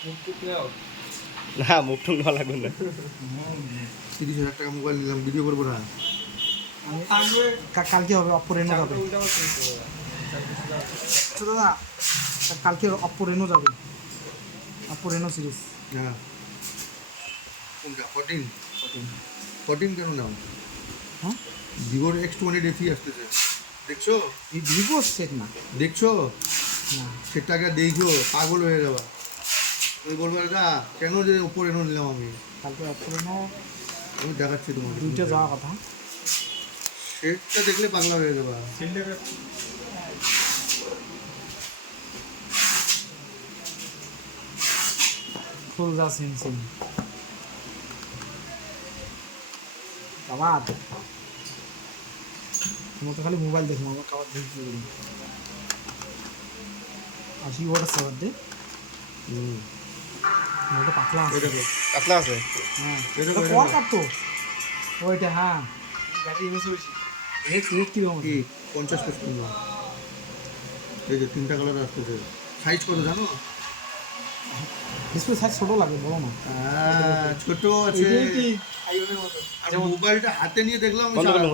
না মুখ টুক নেওয়া লাগবে না। 30,000 টাকা মোবাইল নিলাম, ভিডিও করবো না। কালকে হবে অপ্পো রেনো যাবে দাদা, কালকে অপ্পো রেনো যাবে, অপ্পো রেনো সিরিজ। হ্যাঁ, কোনটা? 14 কেন নাও? হ্যাঁ, ভিভোর X20 দেখি আসতেছে, দেখছো? এই ভিভো সেট না, দেখছো? না সেটাকে দেখো, পাগল হয়ে যাবা। তুমি বলবে না কেন যে উপরে এনে নিলাম আমি। কালকে অপ্পো রেনো আমি দেখাচ্ছি তোমাকে, দুইটা যাওয়ার কথা। সেটটা দেখলে পাগলা হয়ে যাবা। ফুল যা সিম সিম বাবা, তোমার তো খালি মোবাইল দেখো, আমার খাবার দেখতে পারি। 80 ওয়াট আছে বাদ দে, মোটা পাতলা আছে। এই দেখো, কাতলা আছে। হ্যাঁ, এটা এটা করে কর দাও। কাটতো ওইটা। হ্যাঁ, গাড়ি এনেছে বেশি রেট কি রকম? কি 50-55 না? এই যে 3টা কালার আসতেছে, সাইজ কত জানো? ডিসপ্লে সাইজ ছোট লাগে, বড় না। ছোট আছে। এটাই কি আইফোনের মতো। আর মোবাইলটা হাতে নিয়ে দেখলাম বন্ধ করলাম।